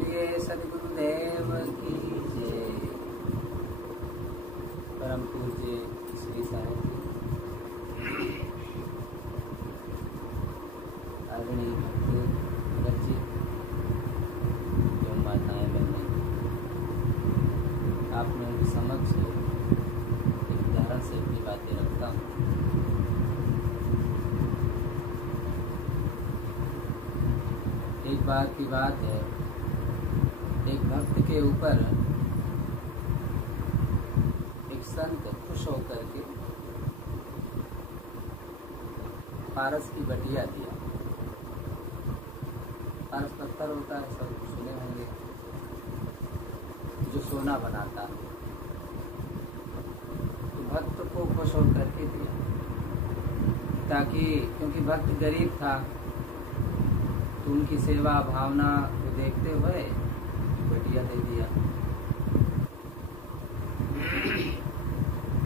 बोलिए सदगुरुदेव की जय। परम पूज्य श्री साहिब जी, आदरणीय भक्त जी एवं माताएं बहनें, आप लोगों के समक्ष एक उदाहरण से अपनी बातें रखता हूँ। एक बार की बात है, एक भक्त के ऊपर एक संत खुश होकर के पारस की बटिया दिया। पारस पत्थर होता है, सब सुने होंगे, जो सोना बनाता है। तो भक्त को खुश होकर के दिया, ताकि क्योंकि भक्त गरीब था तो उनकी सेवा भावना को देखते हुए बटिया दे दिया।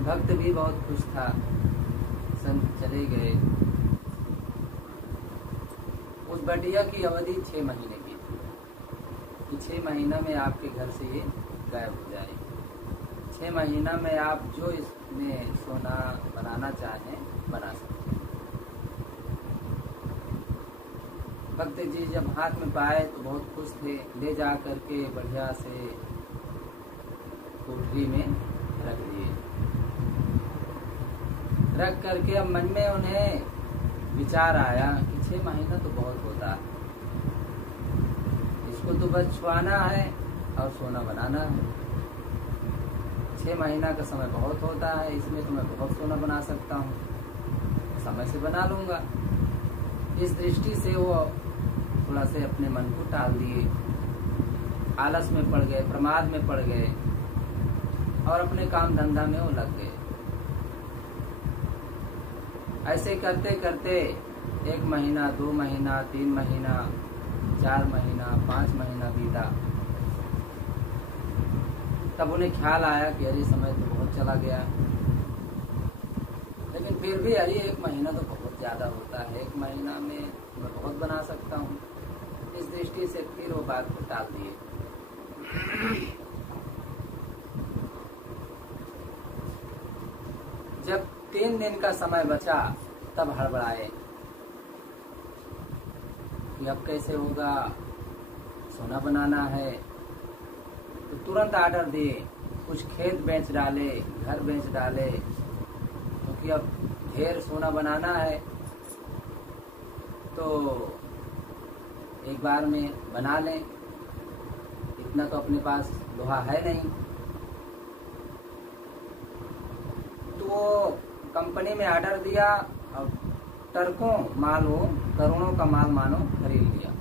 भक्त भी बहुत खुश था। संत चले गए। उस बटिया की अवधि 6 महीने की थी कि 6 महीना में आपके घर से ये गायब हो जाए। 6 महीना में आप जो इसमें सोना बनाना चाहें बना सकते। भक्त जी जब हाथ में पाए तो बहुत खुश थे। ले जा करके बढ़िया से कोठरी में रख दिए। रख करके अब मन में उन्हें विचार आया कि 6 महीना तो बहुत होता है, इसको तो बस छुआना है और सोना बनाना है। 6 महीना का समय बहुत होता है, इसमें तो मैं बहुत सोना बना सकता हूँ, समय से बना लूंगा। इस दृष्टि से वो थोड़ा से अपने मन को टाल दिए, आलस में पड़ गए, प्रमाद में पड़ गए और अपने काम धंधा में वो लग गए। ऐसे करते करते 1 महीना, 2 महीना, 3 महीना, 4 महीना, 5 महीना बीता। तब उन्हें ख्याल आया कि अरे समय तो बहुत चला गया, लेकिन फिर भी अरे 1 महीना तो बहुत ज्यादा होता है, 1 महीना में मैं बहुत बना सकता हूँ। इस दृष्टि से फिर वो बात को टाल दिए। जब 3 दिन का समय बचा तब हड़बड़ाए कि अब कैसे होगा, सोना बनाना है। तो तुरंत आर्डर दिए, कुछ खेत बेच डाले, घर बेच डाले, क्योंकि अब ढेर सोना बनाना है तो एक बार में बना लें। इतना तो अपने पास लोहा है नहीं। तो वो कंपनी में आर्डर दिया और ट्रकों माल, वो करोड़ों का माल मानो खरीद लिया।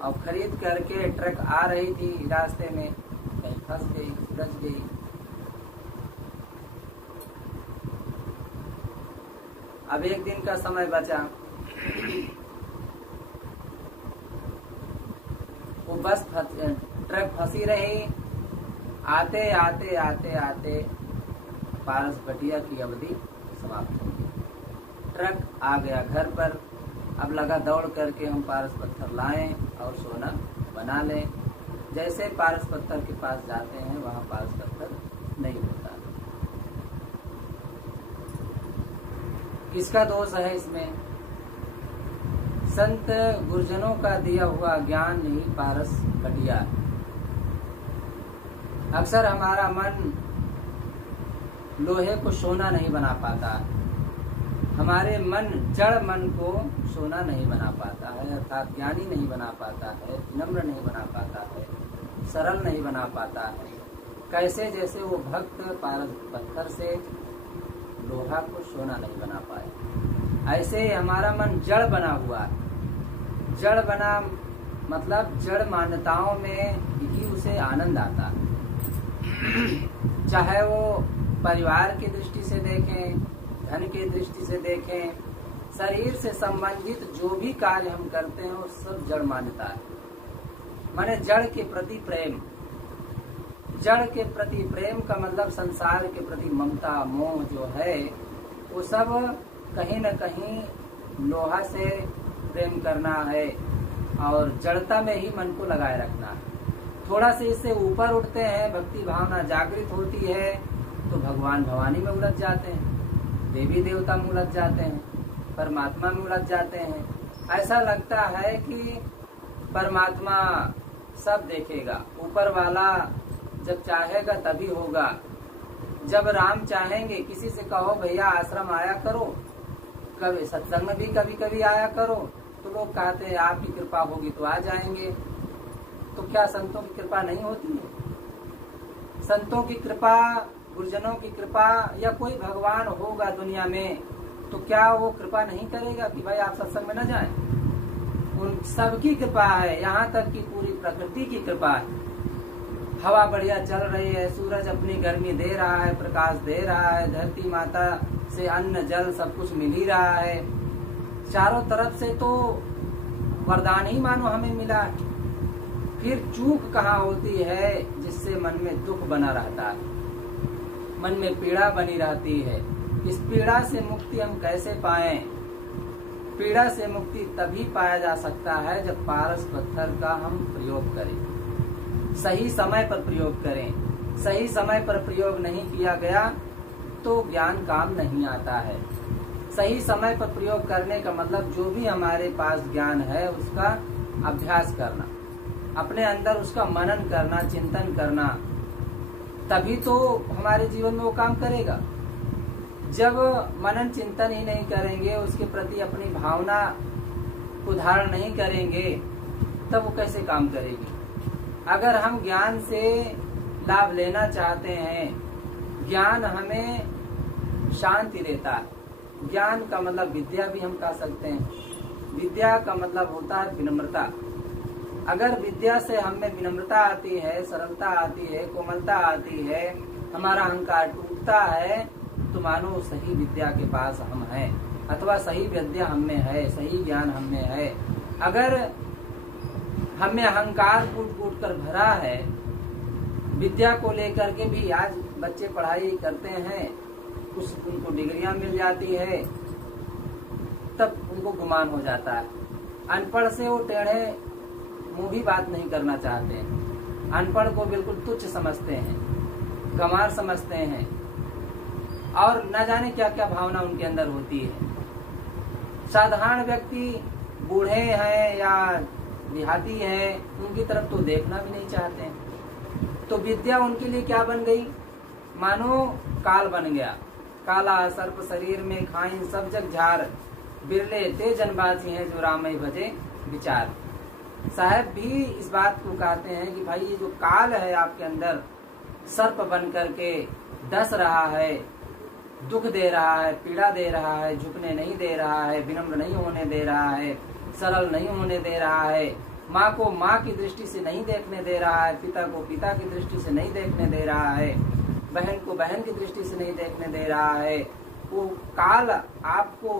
और खरीद करके ट्रक आ रही थी, रास्ते में कहीं फंस गई, उलझ गई। अब 1 दिन का समय बचा। वो बस ट्रक फंसी रही। आते आते आते आते पारस बटिया की अवधि समाप्त हो गई। ट्रक आ गया घर पर। अब लगा दौड़ करके हम पारस पत्थर लाएं और सोना बना लें। जैसे पारस पत्थर के पास जाते हैं वहां पारस पत्थर नहीं होता। किसका दोष है इसमें? संत गुरुजनों का दिया हुआ ज्ञान नहीं पारस बटिया। अक्सर हमारा मन लोहे को सोना नहीं बना पाता, हमारे मन जड़ मन को सोना नहीं बना पाता है, अर्थात ज्ञानी नहीं बना पाता है, नम्र नहीं बना पाता है, सरल नहीं बना पाता है। कैसे? जैसे वो भक्त पारस पत्थर से लोहा को सोना नहीं बना पाए, ऐसे हमारा मन जड़ बना हुआ। जड़ बना मतलब जड़ मान्यताओं में ही उसे आनंद आता है। चाहे वो परिवार की दृष्टि से देखें, धन की दृष्टि से देखें, शरीर से संबंधित जो भी कार्य हम करते हैं वो सब जड़ मान्यता है। माने जड़ के प्रति प्रेम। जड़ के प्रति प्रेम का मतलब संसार के प्रति ममता, मोह जो है वो सब कहीं न कहीं लोहा से प्रेम करना है, और जड़ता में ही मन को लगाए रखना है। थोड़ा से इससे ऊपर उठते हैं, भक्ति भावना जागृत होती है तो भगवान भवानी में उलझ जाते हैं, देवी देवता में उलझ जाते हैं, परमात्मा में उलझ जाते हैं। ऐसा लगता है कि परमात्मा सब देखेगा, ऊपर वाला जब चाहेगा तभी होगा। जब राम चाहेंगे, किसी से कहो भैया आश्रम आया करो, कभी सत्संग में भी कभी कभी आया करो, तो लोग कहते हैं आपकी कृपा होगी तो आ जाएंगे। तो क्या संतों की कृपा नहीं होती है? संतों की कृपा, गुरुजनों की कृपा, या कोई भगवान होगा दुनिया में तो क्या वो कृपा नहीं करेगा कि भाई आप सत्संग में न जाएं? उन सबकी कृपा है, यहाँ तक कि पूरी प्रकृति की कृपा है। हवा बढ़िया चल रही है, सूरज अपनी गर्मी दे रहा है, प्रकाश दे रहा है, धरती माता से अन्न जल सब कुछ मिल ही रहा है। चारों तरफ से तो वरदान ही मानो हमें मिला है। फिर चूक कहाँ होती है जिससे मन में दुख बना रहता है, मन में पीड़ा बनी रहती है। इस पीड़ा से मुक्ति हम कैसे पाएं? पीड़ा से मुक्ति तभी पाया जा सकता है जब पारस पत्थर का हम प्रयोग करें, सही समय पर प्रयोग करें। सही समय पर प्रयोग नहीं किया गया तो ज्ञान काम नहीं आता है। सही समय पर प्रयोग करने का मतलब जो भी हमारे पास ज्ञान है उसका अभ्यास करना, अपने अंदर उसका मनन करना, चिंतन करना, तभी तो हमारे जीवन में वो काम करेगा। जब मनन चिंतन ही नहीं करेंगे, उसके प्रति अपनी भावना को धारण नहीं करेंगे, तब वो कैसे काम करेगी? अगर हम ज्ञान से लाभ लेना चाहते हैं, ज्ञान हमें शांति देता है। ज्ञान का मतलब विद्या भी हम कह सकते हैं। विद्या का मतलब होता है विनम्रता। अगर विद्या से हमें विनम्रता आती है, सरलता आती है, कोमलता आती है, हमारा अहंकार टूटता है, तो मानो सही विद्या के पास हम हैं, अथवा सही विद्या हम में है, सही ज्ञान हम में है। अगर हमें अहंकार कूट कूट कर भरा है, विद्या को लेकर के भी आज बच्चे पढ़ाई करते हैं, कुछ उनको डिग्रियां मिल जाती है, तब उनको गुमान हो जाता है। अनपढ़ से वो टेढ़े मुंह भी बात नहीं करना चाहते हैं, अनपढ़ को बिल्कुल तुच्छ समझते हैं, गंवार समझते हैं, और न जाने क्या क्या भावना उनके अंदर होती है। साधारण व्यक्ति बूढ़े हैं या देहाती है, उनकी तरफ तो देखना भी नहीं चाहते हैं। तो विद्या उनके लिए क्या बन गई? मानो काल बन गया। काला सर्प शरीर में खाइन सब जग झार, बिरले ते जनबासी हैं जो रामई भजे विचार। साहब भी इस बात को कहते हैं कि भाई ये जो काल है आपके अंदर, सर्प बन करके डस रहा है, दुख दे रहा है, पीड़ा दे रहा है, झुकने नहीं दे रहा है, विनम्र नहीं होने दे रहा है, सरल नहीं होने दे रहा है, माँ को माँ की दृष्टि से नहीं देखने दे रहा है, पिता को पिता की दृष्टि से नहीं देखने दे रहा है, बहन को बहन की दृष्टि से नहीं देखने दे रहा है। वो काल आपको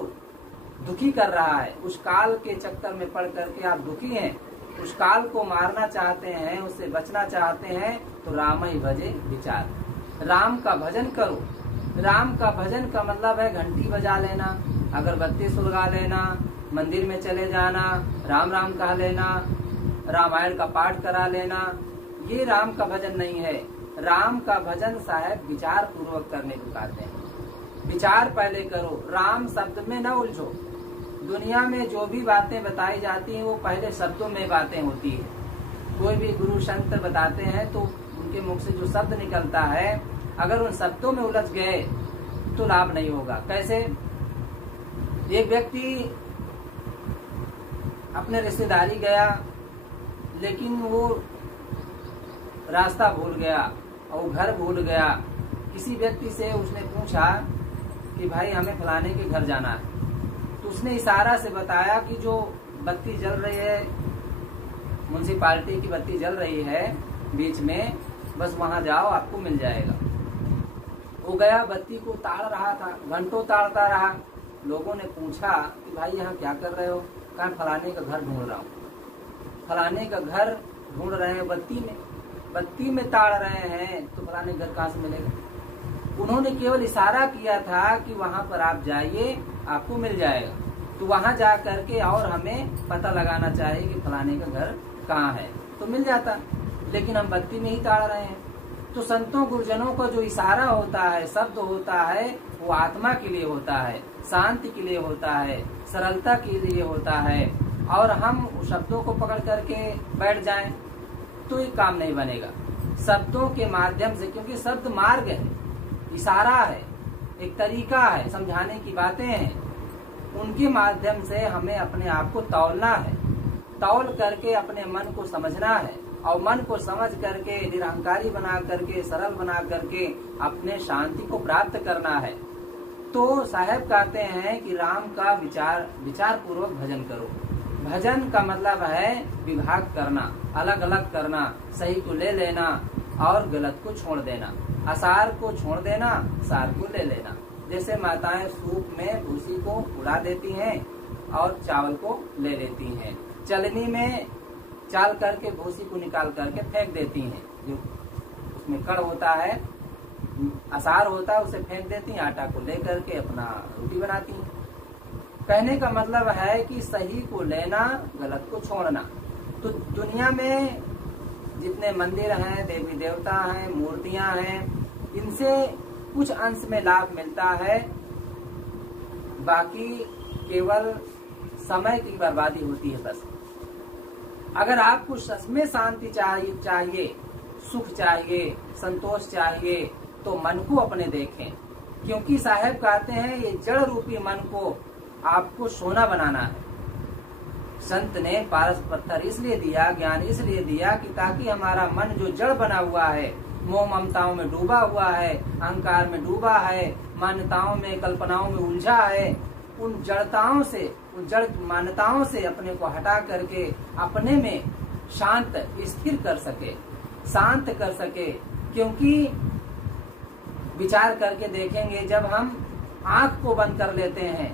दुखी कर रहा है। उस काल के चक्कर में पड़ करके आप दुखी हैं, उस काल को मारना चाहते हैं, उससे बचना चाहते हैं, तो राम ही भजे विचार। राम का भजन करो। राम का भजन का मतलब है घंटी बजा लेना, अगरबत्ती सुलगा लेना, मंदिर में चले जाना, राम राम कह लेना, रामायण का पाठ करा लेना। ये राम का भजन नहीं है। राम का भजन साहब विचार पूर्वक करने को कहते हैं। विचार पहले करो, राम शब्द में न उलझो। दुनिया में जो भी बातें बताई जाती हैं वो पहले शब्दों में बातें होती है। कोई भी गुरु संत बताते हैं तो उनके मुख से जो शब्द निकलता है, अगर उन शब्दों में उलझ गए तो लाभ नहीं होगा। कैसे? एक व्यक्ति अपने रिश्तेदारी गया, लेकिन वो रास्ता भूल गया और वो घर भूल गया। किसी व्यक्ति से उसने पूछा कि भाई हमें फलाने के घर जाना है, तो उसने इशारा से बताया कि जो बत्ती जल रही है, म्युनिसिपालिटी की बत्ती जल रही है बीच में, बस वहां जाओ आपको मिल जाएगा। वो गया, बत्ती को ताड़ रहा था, घंटों ताड़ता रहा। लोगों ने पूछा कि भाई यहाँ क्या कर रहे हो? कहा फलाने का घर ढूंढ रहा हूँ। फलाने का घर ढूंढ रहे हैं, बत्ती में ताड़ रहे हैं, तो फलाने घर कहाँ से मिलेगा? उन्होंने केवल इशारा किया था कि वहां पर आप जाइए, आपको मिल जाएगा। तो वहां जा करके और हमें पता लगाना चाहिए कि फलाने का घर कहाँ है, तो मिल जाता, लेकिन हम बत्ती में ही ताड़ रहे हैं। तो संतों गुरुजनों का जो इशारा होता है, शब्द होता है, वो आत्मा के लिए होता है, शांति के लिए होता है, सरलता के लिए होता है। और हम उस शब्दों को पकड़ करके बैठ जाएं तो ये काम नहीं बनेगा। शब्दों के माध्यम से, क्योंकि शब्द मार्ग है, इशारा है, एक तरीका है, समझाने की बातें हैं, उनके माध्यम से हमें अपने आप को तौलना है, तौल करके अपने मन को समझना है, और मन को समझ करके निरहंकारी बना करके, सरल बना करके अपने शांति को प्राप्त करना है। तो साहब कहते हैं कि राम का विचार पूर्वक भजन करो। भजन का मतलब है विभाग करना, अलग अलग करना, सही को ले लेना और गलत को छोड़ देना, असार को छोड़ देना, सार को ले लेना। जैसे माताएं सूप में भूसी को उड़ा देती हैं और चावल को ले लेती हैं, चलनी में चाल करके भूसी को निकाल करके फेंक देती हैं, जो उसमें कड़ होता है, असार होता है, उसे फेंक देती हैं, आटा को ले करके अपना रोटी बनाती हैं। कहने का मतलब है कि सही को लेना, गलत को छोड़ना। तो दुनिया में जितने मंदिर हैं, देवी देवता हैं, मूर्तियां हैं, इनसे कुछ अंश में लाभ मिलता है, बाकी केवल समय की बर्बादी होती है बस। अगर आपको सच में शांति चाहिए, सुख चाहिए, संतोष चाहिए, तो मन को अपने देखें, क्योंकि साहब कहते हैं ये जड़ रूपी मन को आपको सोना बनाना है। संत ने पारस पत्थर इसलिए दिया, ज्ञान इसलिए दिया कि ताकि हमारा मन जो जड़ बना हुआ है, मोह ममताओं में डूबा हुआ है, अहंकार में डूबा है, मान्यताओं में, कल्पनाओं में उलझा है, उन जड़ताओं से, उन जड़ मान्यताओं से अपने को हटा करके अपने में शांत स्थिर कर सके, शांत कर सके। क्योंकि विचार करके देखेंगे, जब हम आंख को बंद कर लेते हैं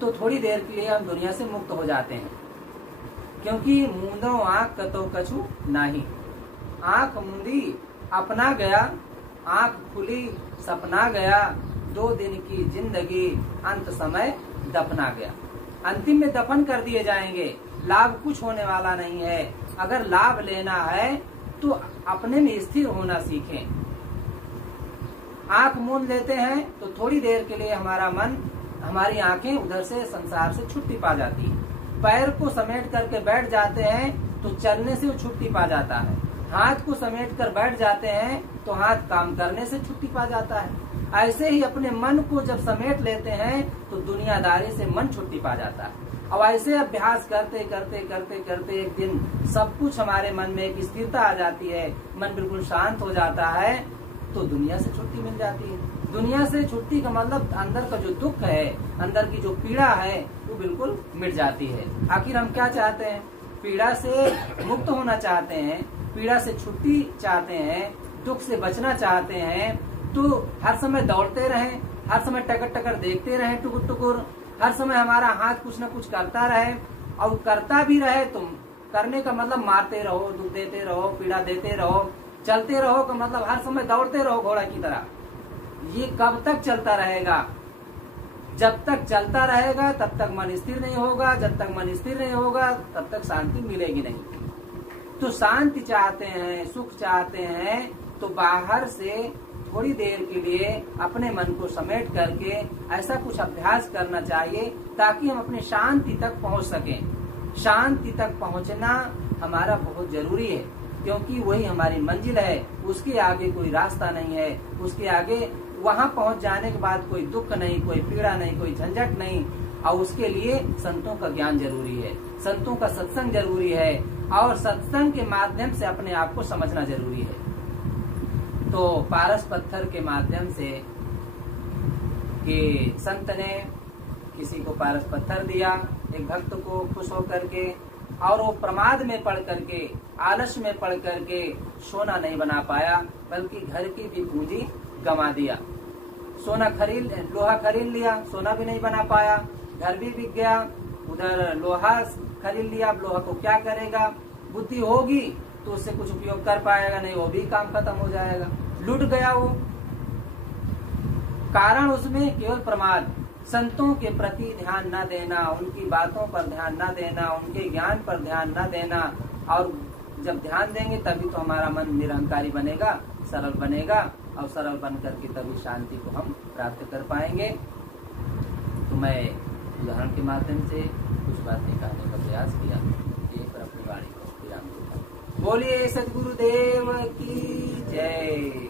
तो थोड़ी देर के लिए हम दुनिया से मुक्त हो जाते हैं, क्योंकि मूंदो आंख कतो कछु नहीं। आंख मूंदी अपना गया, आंख खुली सपना गया, 2 दिन की जिंदगी अंत समय दफना गया। अंतिम में दफन कर दिए जाएंगे, लाभ कुछ होने वाला नहीं है। अगर लाभ लेना है तो अपने में स्थिर होना सीखें। आंख मूंद लेते हैं तो थोड़ी देर के लिए हमारा मन, हमारी आंखें उधर से संसार से छुट्टी पा जाती है। पैर को समेट करके बैठ जाते हैं तो चलने से वो छुट्टी पा जाता है। हाथ को समेट कर बैठ जाते हैं तो हाथ काम करने से छुट्टी पा जाता है। ऐसे ही अपने मन को जब समेट लेते हैं तो दुनियादारी से मन छुट्टी पा जाता है। अब ऐसे अभ्यास करते करते करते करते एक दिन सब कुछ हमारे मन में एक स्थिरता आ जाती है, मन बिल्कुल शांत हो जाता है, तो दुनिया से छुट्टी मिल जाती है। दुनिया से छुट्टी का मतलब अंदर का जो दुख है, अंदर की जो पीड़ा है, वो बिल्कुल मिट जाती है। आखिर हम क्या चाहते हैं? पीड़ा से मुक्त होना चाहते हैं, पीड़ा से छुट्टी चाहते हैं, दुख से बचना चाहते हैं। तो हर समय दौड़ते रहें, हर समय टकर टकर देखते रहें, टुकुर टुकुर, हर समय हमारा हाथ कुछ न कुछ करता रहे। और करता भी रहे, तुम करने का मतलब मारते रहो, दुख देते रहो, पीड़ा देते रहो, चलते रहो का मतलब हर समय दौड़ते रहो घोड़ा की तरह। ये कब तक चलता रहेगा? जब तक चलता रहेगा तब तक मन स्थिर नहीं होगा, जब तक मन स्थिर नहीं होगा तब तक शांति मिलेगी नहीं। तो शांति चाहते हैं, सुख चाहते हैं, तो बाहर से थोड़ी देर के लिए अपने मन को समेट करके ऐसा कुछ अभ्यास करना चाहिए ताकि हम अपने शांति तक पहुंच सकें। शांति तक पहुंचना हमारा बहुत जरूरी है, क्योंकि वही हमारी मंजिल है, उसके आगे कोई रास्ता नहीं है। उसके आगे वहां पहुंच जाने के बाद कोई दुख नहीं, कोई पीड़ा नहीं, कोई झंझट नहीं। और उसके लिए संतों का ज्ञान जरूरी है, संतों का सत्संग जरूरी है, और सत्संग के माध्यम से अपने आप को समझना जरूरी है। तो पारस पत्थर के माध्यम से कि संत ने किसी को पारस पत्थर दिया, एक भक्त को खुश होकर के, और वो प्रमाद में पड़ करके, आलस में पड़ करके सोना नहीं बना पाया, बल्कि घर की भी पूंजी गंवा दिया। लोहा खरीद लिया, सोना भी नहीं बना पाया, घर भी बिक गया, उधर लोहा खरीद लिया, अब लोहा को क्या करेगा? बुद्धि होगी तो उससे कुछ उपयोग कर पाएगा नहीं, वो भी काम खत्म हो जाएगा, लूट गया वो। कारण उसमें केवल प्रमाद, संतों के प्रति ध्यान न देना, उनकी बातों पर ध्यान न देना, उनके ज्ञान पर ध्यान न देना। और जब ध्यान देंगे तभी तो हमारा मन निरहंकारी बनेगा, सरल बनेगा, और सरल बन करके तभी शांति को हम प्राप्त कर पाएंगे। तो मैं उदाहरण के माध्यम से कुछ बातें कहने का प्रयास किया, एक पर अपनी वाणी को विराम दूंगा। बोलिए सद्गुरुदेव की जय।